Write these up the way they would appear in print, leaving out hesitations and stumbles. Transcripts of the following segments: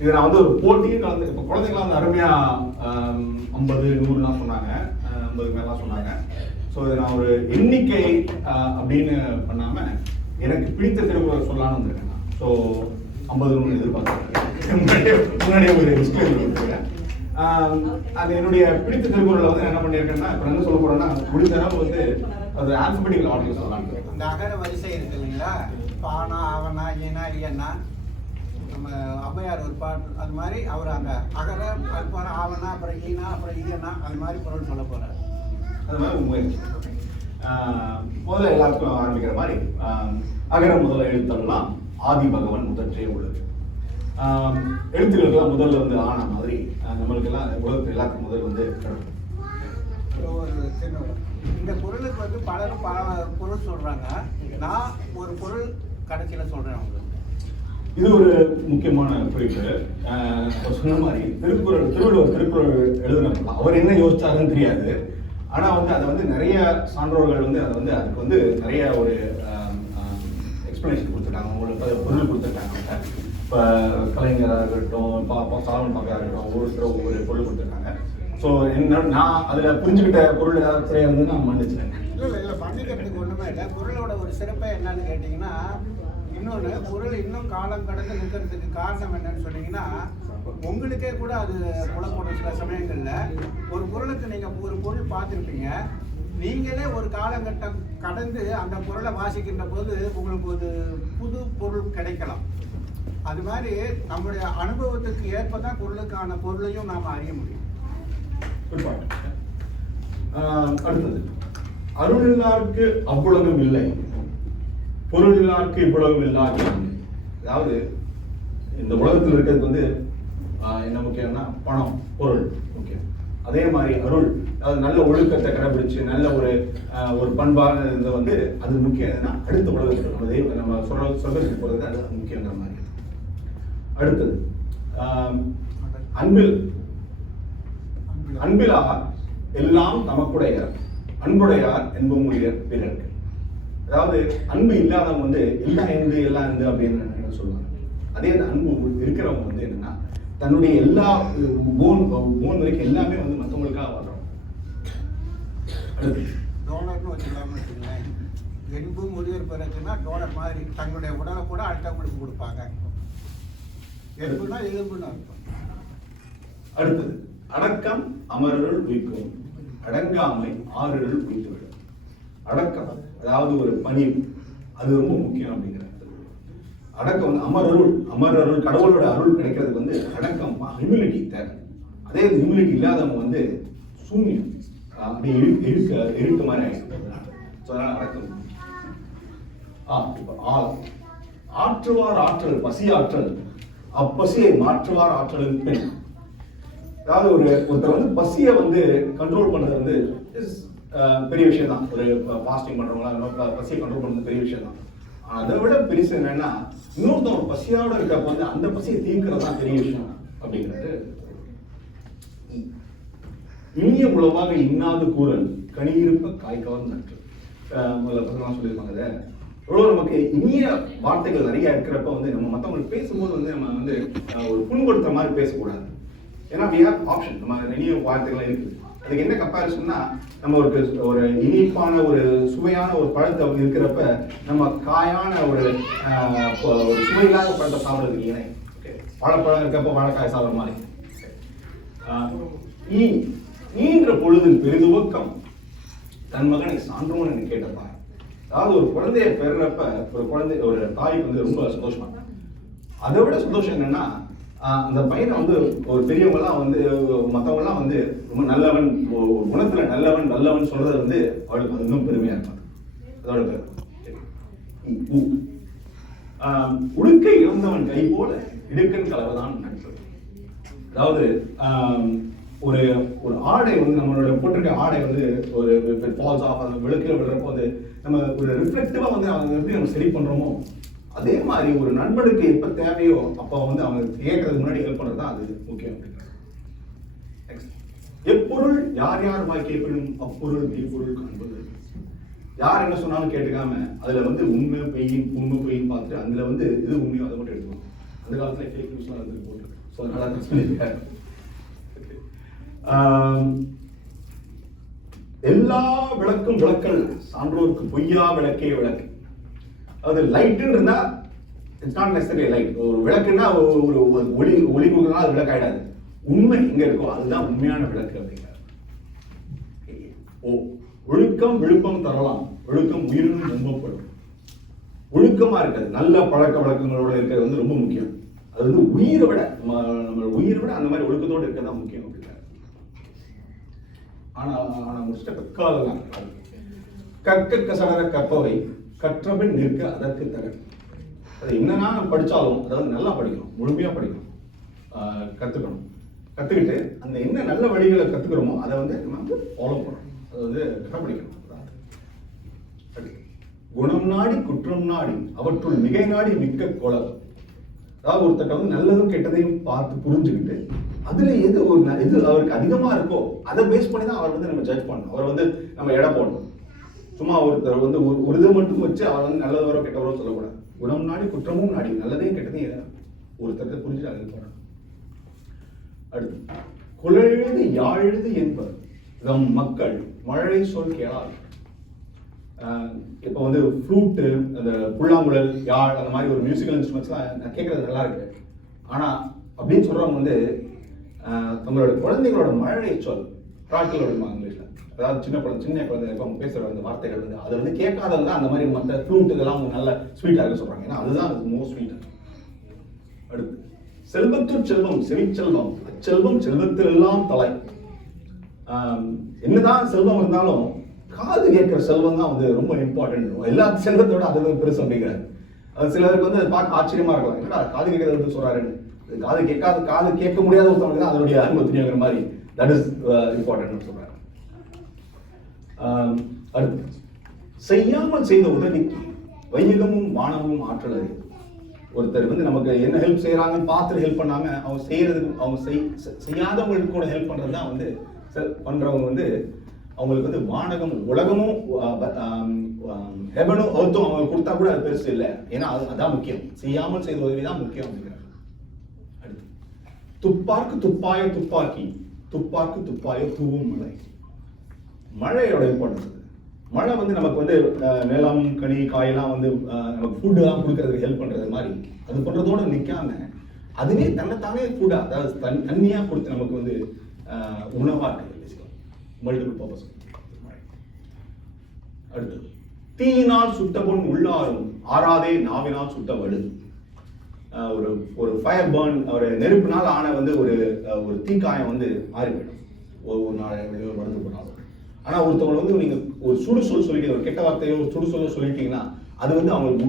இது நான் வந்து ஒரு போட்டியும் கலந்து, இப்போ குழந்தைங்களாம் வந்து அருமையாக 50 100லாம் சொன்னாங்க, 50 மேலாம் சொன்னாங்க. ஸோ இதை நான் ஒரு எண்ணிக்கை அப்படின்னு பண்ணாமல் எனக்கு பிடித்த திருக்குறள் சொல்லலாம்னு வந்திருக்கேன் நான். ஸோ 50 100 எதிர்பார்க்குறேன். முன்னாடியே ஒரு டிஸ்க்ளைமர் கொடுத்துருக்கேன். அது என்னுடைய பிடித்த திருக்குறளை வந்து என்ன பண்ணியிருக்கேன்னா, இப்போ என்ன சொல்ல போகிறேன்னா, முடிஞ்ச அளவு வந்து அது ஆல்பபெட்டிக்கல் ஆர்டர் சொல்லலாம். அந்த அகர வரிசை இருக்கு இல்லைங்களா, பானா ஆவனா ஏனா ஐயனா, நம்ம ஔவையார் ஒரு பாட்டு அது மாதிரி அவர் அந்த அகர அல்பான ஆவனா அப்புறம் ஈனா அப்புறம் ஈயனா அது மாதிரி பொருள் சொல்ல போறாரு. அது மாதிரி முயற்சி முதல்ல எல்லாத்துக்கும் ஆரம்பிக்கிற மாதிரி அகர முதல்ல எழுத்தெல்லாம் ஆதி பகவன் முதற்றே உள்ளது. எழுத்துக்களுக்கெல்லாம் முதல்ல வந்து ஆன மாதிரி நம்மளுக்கு எல்லாம் உலகத்துக்கு எல்லாத்துக்கும் முதல் வந்து ஒரு சின்ன இந்த பொருளுக்கு வந்து பலரும் பல பொருள் சொல்றாங்க. நான் ஒரு பொருள் கடைசியில் சொல்றேன் உங்களுக்கு. இது ஒரு முக்கியமான குறிப்பு. சொன்ன மாதிரி திருவள்ளுவர் திருக்குறள் எழுதுனப்ப அவர் என்ன யோசிச்சாருன்னு தெரியாது. ஆனா வந்து அதை வந்து நிறைய சான்றோர்கள் வந்து அதை வந்து அதுக்கு வந்து நிறைய ஒரு எக்ஸ்பிளனேஷன் கொடுத்துருக்காங்க, உங்களுக்கு பொருள் கொடுத்துருக்காங்க. இப்போ கலைஞராக இருக்கட்டும், சாலமன் பாக்கா இருக்கட்டும், ஒவ்வொருத்தரும் ஒவ்வொரு பொருள் கொடுத்துருக்காங்க. ஸோ நான் அதில் புரிஞ்சுக்கிட்ட பொருள் ஏதாவது தெரியாதுன்னு நான் மன்னிச்சேன். இல்லை பண்ணிக்கிறதுக்கு ஒன்றுமே இல்லை. பொருளோட ஒரு சிறப்பை என்னன்னு கேட்டிங்கன்னா, இன்னொன்று பொருள் இன்னும் காலம் கடந்து நிற்கிறதுக்கு காரணம் என்னன்னு சொன்னீங்கன்னா, உங்களுக்கே கூட அது புலப்படும். சில சமயங்களில் ஒரு பொருளுக்கு நீங்கள் ஒரு பொருள் பார்த்துருப்பீங்க, நீங்களே ஒரு காலகட்டம் கடந்து அந்த பொருளை வாசிக்கின்ற போது உங்களுக்கு ஒரு புது பொருள் கிடைக்கலாம். அது மாதிரி நம்முடைய அனுபவத்துக்கு ஏற்ப தான் பொருளுக்கான பொருளையும் நாம் அறிய முடியும். அடுத்தது, அருளில்லாருக்கு அவ்வுலகம் இல்லை, பொருளில்லாருக்கு இவ்வுலகம் இல்லாது. அதாவது இந்த உலகத்தில் இருக்கிறது வந்து என்ன முக்கியம்னா பணம், பொருள் முக்கியம். அதே மாதிரி அருள், அதாவது நல்ல ஒழுக்கத்தை கடைபிடிச்சு நல்ல ஒரு பண்பான இதை வந்து அது முக்கியம். எதுனா அடுத்த உலகத்துக்கு நம்ம சொல்றதுக்கு போகிறது அது முக்கியங்கிற மாதிரி. அடுத்தது, அன்பிலார் எல்லாம் தமக்குடையார், அன்புடையார் என்பும் உயர் பிறருக்கு. அதாவது அன்பு இல்லாதவங்க வந்து எல்லாம் இருந்து அப்படின்னு சொல்லுவாங்க. அதே அந்த அன்பு இருக்கிறவங்க வந்து என்னன்னா தன்னுடைய எல்லா போன் வரைக்கும் எல்லாமே வந்து மற்றவங்களுக்காக வாழ்றோம். டோனர்னு வச்சுக்கலாம்னு வச்சுக்கோங்களேன். என்பும் ஒளியர் பிறகுன்னா டோனர் மாதிரி தங்களுடைய உடலை கூட அடுத்தவங்களுக்கு கொடுப்பாங்க. என்புனா எலும்புன்னு அர்த்தம். அடுத்தது, அடக்கம் அமரருள் உயிக்கும், அடங்காமை ஆறுகள் உயிர்த்துவிடும். அடக்கம் அதாவது ஒரு பணிவு, அது ரொம்ப முக்கியம் அப்படிங்கிறது. அடக்கம் வந்து அமரருள் கடவுளோட அருள் கிடைக்கிறதுக்கு வந்து அடக்கம், ஹியூமிலிட்டி தேவை. அதே ஹியூமிலிட்டி இல்லாதவங்க வந்து சூன்யம், அப்படியே இருக்க மாதிரி ஆயிடுச்சு. அடக்கம். ஆற்றுவார் ஆற்றல் பசியாற்றல், அப்பசியை மாற்றுவார் ஆற்றலின் பெண். அதாவது ஒருத்தர் வந்து பசியை வந்து கண்ட்ரோல் பண்றது வந்து பெரிய விஷயம் தான். ஒரு ஃபாஸ்டிங் பண்றவங்களா பசியை கண்ட்ரோல் பண்றது பெரிய விஷயம் தான். அதை விட பெருசு என்னன்னா, இன்னொருத்தவங்க பசியோட இருக்கப்ப வந்து அந்த பசியை தீர்க்கிறது தான் பெரிய விஷயம் அப்படிங்கிறது. இனிய உளவாக இன்னாது கூறல் கனியிருப்ப காய்கவன் நன்று. முதல்ல சொல்லியிருப்பாங்க. எவ்வளோ நமக்கு இனிய வார்த்தைகள் நிறைய இருக்கிறப்ப வந்து நம்ம மற்றவங்களுக்கு பேசும்போது வந்து நம்ம வந்து ஒரு புண்படுத்துற மாதிரி பேசக்கூடாது. ஏன்னா we have option, நம்ம நிறைய வார்த்தைகள் இருக்குது. அதுக்கு என்ன கம்பேரிசன்னா, நம்ம ஒரு இனிப்பான ஒரு சுவையான ஒரு பழத்தை இருக்கிறப்ப நம்ம காயான ஒரு சுவையில்லாத பழத்தை சாப்பிட்றதுக்கு இணை. வாழைப்பழம் இருக்கப்ப வாழைக்காய் சாப்பிட்ற மாதிரி. ஈன்ற பொழுதின் பெரிதுவக்கம் தன் மகனை சான்றோன்னு எனக்கு கேட்டப்பா. அதாவது ஒரு குழந்தைய பெறப்ப ஒரு தாய்க்கு வந்து ரொம்ப சந்தோஷமா. அதை விட சந்தோஷம் என்னன்னா, அந்த பையனை வந்து ஒரு பெரியவங்கலாம் வந்து மற்றவங்கலாம் வந்து ரொம்ப நல்லவன், குணத்துல நல்லவன் சொல்றது வந்து அவளுக்கு அது இன்னும் பெருமையா இருப்பாங்க. அதோட பேர் உடுக்கை இழந்தவன் கை போல இடுக்கன் கலவைதான் நட்பு. அதாவது ஒரு ஆடை வந்து நம்மளோட போட்டிருக்க ஆடை வந்து ஒரு ஃபால்ஸ் ஆஃப் அந்த விளக்கில் விடுறப்போ வந்து நம்ம ஒரு ரிஃப்ளெக்டிவா வந்து அவங்க எப்படி நம்ம சரி பண்றோமோ, அதே மாதிரி ஒரு நண்பனுக்கு எப்ப தேவையோ அப்போ வந்து அவங்க கேட்கறதுக்கு முன்னாடி ஹெல்ப் பண்றது தான் அது முக்கியம் அப்படிங்கிறது. எப்பொருள் யார் கேட்கணும் அப்பொருள் மெய்ப்பொருள் காண்பது. யார் என்ன சொன்னாலும் கேட்டுக்காம அதுல வந்து உண்மை பொய்ன்னு பார்த்துட்டு அதுல வந்து இது உண்மையோ அதை மட்டும் எடுத்துக்கணும். அந்த காலத்துல ஃபேக் நியூஸ்லாம் வந்து போட்டுருக்கு. ஸோ அதனால தான் சொல்லியிருக்காரு. எல்லா விளக்கும் விளக்கல் சான்றோருக்கு பொய்யா விளக்கே விளக்கு. அது லைட்டுன்னு இருந்தா இட்ஸ் நாட் நெசசரி லைட். ஒரு விளக்குன்னா ஒரு ஒளி ஒளி கொடுக்கறதுனால அது விளக்கு ஆயிடாது. உண்மை எங்க இருக்கோ அதுதான் உண்மையான விளக்கு அப்படிங்கிறார். ஒழுக்கம் விழுப்பம் தரலாம், ஒழுக்கம் உயிரினும் நம்பப்படும். ஒழுக்கமா இருக்கிறது, நல்ல பழக்க வழக்கங்களோட இருக்கிறது வந்து ரொம்ப முக்கியம். அது வந்து உயிரை விட நம்ம உயிரை விட அந்த மாதிரி ஒழுக்கத்தோடு இருக்கிறது முக்கியம் அப்படிங்கிறார். ஆனா முடிச்சிட்ட பிற்காலம் கற்க கசடர கற்பவை கற்றபின் நிற்க அதற்கு தர. அது என்னன்னா படிச்சாலும் அதாவது நல்லா படிக்கணும், முழுமையா படிக்கணும், கத்துக்கணும். கத்துக்கிட்டு அந்த என்ன நல்ல வழிகளை கத்துக்கிறோமோ அதை வந்து நம்ம வந்து ஃபாலோ பண்ணணும், அதை வந்து கடைபிடிக்கணும். குணம் நாடி குற்றம் நாடி அவற்றுள் மிகை நாடி மிக்க கோளம். அதாவது ஒருத்தட்ட வந்து நல்லதும் கெட்டதையும் பார்த்து புரிஞ்சுக்கிட்டு அதுல எது அவருக்கு அதிகமா இருக்கோ அதை பேஸ் பண்ணி தான் அவர் வந்து நம்ம ஜட்ஜ் பண்ணணும். அவர் வந்து நம்ம எடை போடணும். சும்மா ஒருத்தர் வந்து ஒரு இதை மட்டும் வச்சு அவர் வந்து நல்லதவரோ கெட்டவரோ சொல்லக்கூடாது. குணம் நாடி குற்றமும் நாடி நல்லதையும் கெட்டதையும் ஒருத்தருக்கு புரிஞ்சு அது போடணும். அடுத்து குழழுது யாழுது என்பர் நம் மக்கள் மழை சொல் கேளார். இப்போ வந்து ஃப்ளூட்டு, அந்த புல்லாங்குழல், யாழ், அந்த மாதிரி ஒரு மியூசிக்கல் இன்ஸ்ட்ருமெண்ட்ஸ்லாம் கேட்கறது நல்லா இருக்கு. ஆனா அப்படின்னு சொல்றவங்க வந்து நம்மளோட குழந்தைகளோட மழை சொல் ப்ராக்டிகல் இங்கிலீஷ்ல, அதாவது சின்ன குழந்தை இப்போ அவங்க பேசுற அந்த வார்த்தைகள் வந்து அதை வந்து கேட்காதவங்க அந்த மாதிரி மற்ற ஃப்ளூட் இதெல்லாம் அவங்க நல்ல ஸ்வீட்டா இருக்க சொல்றாங்க. ஏன்னா அதுதான் மோஸ்ட் ஸ்வீட். அடுத்து செல்வத்துள் செல்வம் செவிச்செல்வம் அச்செல்வம் செல்வத்தில் எல்லாம் தலை. என்னதான் செல்வம் இருந்தாலும் காது கேட்கிற செல்வம் தான் வந்து ரொம்ப இம்பார்ட்டன்ட். எல்லா செல்வத்தோட அது பெருசு அப்படிங்கிறாரு. அது சிலருக்கு வந்து பார்க்க ஆச்சரியமா இருக்கலாம், என்னடா காது கேட்கறது சொல்றாருன்னு. காது கேட்க முடியாத ஒருத்தவங்க தான் அதனுடைய அனுபவத்தினுங்கிற மாதிரி தட் இஸ் இம்பார்ட்டன்ட் சொல்றாரு. அடுத்து செய்யாமல் செய்த உதவிக்கு வையகமும் வானமும் ஆற்றல் அறிவு. ஒருத்தர் வந்து நமக்கு என்ன ஹெல்ப் செய்யறாங்கன்னு பார்த்துட்டு ஹெல்ப் பண்ணாம அவங்க செய்யறதுக்கு அவங்க செய்யாதவங்களுக்கு கூட ஹெல்ப் பண்றது தான் வந்து பண்றவங்க வந்து அவங்களுக்கு வந்து வானகம் உலகமும் ஹெவனும் அர்த்தும் அவங்களுக்கு கொடுத்தா கூட அது பெருசு இல்லை. ஏன்னா அதான் முக்கியம், செய்யாமல் செய்த உதவி தான் முக்கியம் அப்படிங்கிறார். அடுத்து துப்பார்க்கு துப்பாய துப்பாக்கி துப்பார்க்கு துப்பாய தூவும் மழை. மழையோட இம்பார்ட்டன்ஸ். மழை வந்து நமக்கு வந்து நிலம் கனி காயெல்லாம் வந்து நமக்கு ஃபுட் எல்லாம் கொடுக்கறதுக்கு ஹெல்ப் பண்றது மாதிரி அது பண்றதோட நிற்காம அதுவே தன்னைத்தானே ஃபுட்டா, அதாவது தண்ணியா கொடுத்து நமக்கு வந்து உணவா இருக்கு. Multiple purpose. அடுத்து தீயினால் சுட்ட பொன் உள்ளாரும் ஆறாதே நாவினால் சுட்ட வடு. ஒரு ஃபயர் பர்ன், ஒரு நெருப்பினால் ஆன வந்து ஒரு தீக்காயம் வந்து மாறி போயிடும் ஒரு நாள் மருந்து போனாலும். ஆனா ஒருத்தவங்க வந்து நீங்க ஒரு சுடு சொல்லிட்டு ஒரு கெட்ட வார்த்தையோ ஒரு சுடு சொல்லிட்டீங்கன்னா அது வந்து அவங்களுக்கு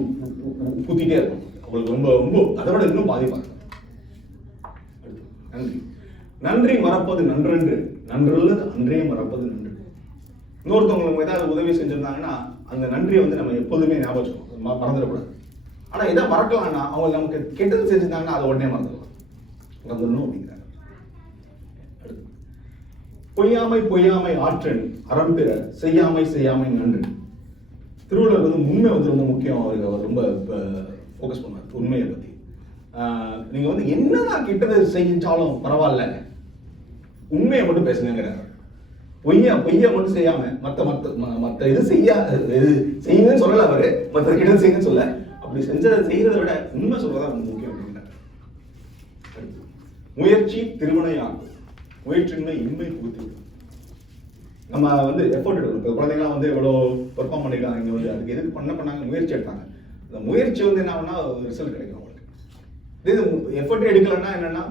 குத்திட்டே இருக்கும். அவங்களுக்கு ரொம்ப ரொம்ப அதை விட இன்னும் பாதிப்பாங்க. நன்றி நன்றி மறப்பது நன்றென்று நன்றல்லது அன்றே மறப்பது நன்று. இன்னொருத்தவங்களுக்கு ஏதாவது உதவி செஞ்சிருந்தாங்கன்னா அந்த நன்றியை வந்து நம்ம எப்போதுமே ஞாபகம் மறந்துடக்கூடாது. ஆனா எதை மறக்கலாம்னா அவங்க நமக்கு கெட்டது செஞ்சிருந்தாங்கன்னா அதை உடனே மறந்துடணும் அப்படிங்கிறாங்க. பொய்யாமை ஆற்றன் அறம்பிற செய்யாமை நன்று. திருவள்ளுவர் வந்து உண்மை வந்து ரொம்ப முக்கியம். அவர் ரொம்ப ஃபோக்கஸ் பண்ணுவார் உண்மையை பத்தி. நீங்க வந்து என்னதான் கெட்டது செஞ்சாலும் பரவாயில்ல, உண்மையை மட்டும் பேசுங்கிறார். பொய்யா மட்டும் செய்யாம மத்த இது செய்யுங்கன்னு சொல்லல அவரு, மற்ற கெட்டது செய்யுங்கன்னு சொல்ல. அப்படி செஞ்சதை செய்யறதை விட உண்மை சொல்றதா ரொம்ப முக்கியம் அப்படிங்கிறார். முயற்சி திருவினையாகும், முயற்சியின்மை இன்மை புகுத்தி. நம்ம வந்து எஃபோர்ட் எடுக்கணும். இப்போ குழந்தைங்களாம் வந்து எவ்வளோ பெர்ஃபார்ம் பண்ணிருக்காங்க, இங்கே வந்து அதுக்கு எதுக்கு பண்ணாங்க, முயற்சி எடுத்தாங்க. அந்த முயற்சி வந்து என்ன ஆகுனா ரிசல்ட் கிடைக்கும் அவங்களுக்கு. இது எஃபோர்ட் எடுக்கலன்னா என்னன்னா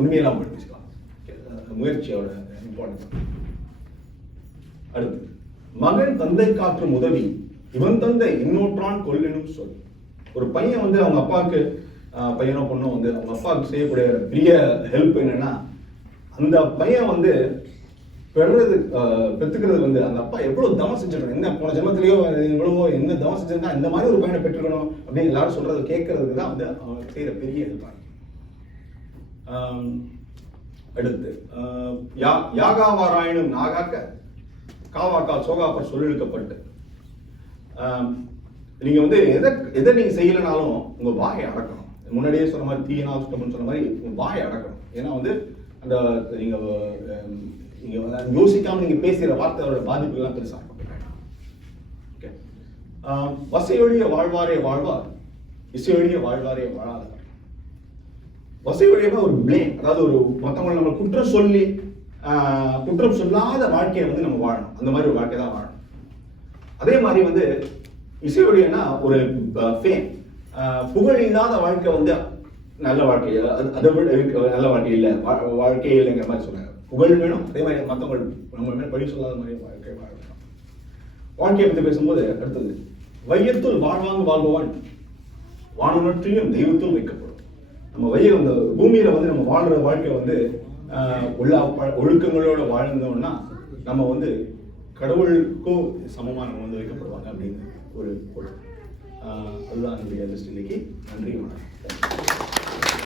உண்மையெல்லாம் படிச்சுக்கலாம். முயற்சியோட இம்பார்ட்டன்ஸ். அடுத்து மகன் தந்தை காற்றும் உதவி இவன் தந்தை இன்னொற்றான் கொல்லெனும் சொல். ஒரு பையன் வந்து அவங்க அப்பாவுக்கு பையனோ பொண்ணோ வந்து அவங்க அப்பாவுக்கு செய்யக்கூடிய பெரிய ஹெல்ப் என்னன்னா அந்த பையன் வந்து பெற்றுக்கிறது வந்து அந்த அப்பா எவ்வளவு தவம் செஞ்சிருக்கணும், என்ன போன ஜென்மத்திலேயோ எவ்வளவோ என்ன தவம் செஞ்சிருந்தா இந்த மாதிரி ஒரு பையனை பெற்றுக்கணும் அப்படின்னு எல்லாரும் சொல்றது கேட்கறதுக்கு தான் வந்து அவங்க செய்யற பெரிய ஹெல்ப். அடுத்து யாகாவாராயனும் நாகாக்க காவாக்கால் சோகாப்பர் சொல்லிழுக்கப்பட்டு. நீங்க வந்து எதை நீங்க செய்யலனாலும் உங்க வாயை அடக்கணும். முன்னாடியே சொன்ன மாதிரி தீயினால் சுத்தம்னு சொன்ன மாதிரி வாயை அடக்கணும். ஏன்னா வந்து அந்த நீங்க யோசிக்காம நீங்க பேசுகிற வார்த்தையோட பாதிப்புகள்லாம் பெருசாக இருக்கும். ஓகே, வசையொழிய வாழ்வாரே வாழ்வார், இசையொழிய வாழ்வாரே வாழாதார். வசையொழியமா ஒரு பிளேம், அதாவது ஒரு மற்றவங்களை நம்ம குற்றம் சொல்லி குற்றம் சொல்லாத வாழ்க்கையை வந்து நம்ம வாழணும். அந்த மாதிரி ஒரு வாழ்க்கை தான் வாழணும். அதே மாதிரி வந்து இசையொழியனா ஒரு ஃபேம், புகழ் இல்லாத வாழ்க்கை வந்து நல்ல வாழ்க்கை, அதை விட நல்ல வாழ்க்கை இல்லை, வாழ்க்கையே இல்லைங்கிற மாதிரி சொன்னாங்க. புகழ் வேணும், அதே மாதிரி மற்றவங்க நம்ம மேலே பழி சொல்லாத மாதிரி வாழ்க்கை வாழணும். வாழ்க்கையை பற்றி பேசும்போது அடுத்தது, வையத்துள் வாழ்வாங்க வாழ்பவன் வானுணர்ச்சியும் தெய்வத்துள் வைக்கப்படும். நம்ம இந்த பூமியில வந்து நம்ம வாழ்ற வாழ்க்கை வந்து ஒழுக்கங்களோட வாழ்ந்தோம்னா நம்ம வந்து கடவுளுக்கும் சமமாக நம்ம வந்து வைக்கப்படுவாங்க அப்படின்னு ஒரு பொருள். அதுதான் என்னுடைய லிஸ்ட் இன்னைக்கு. நன்றி, வணக்கம்.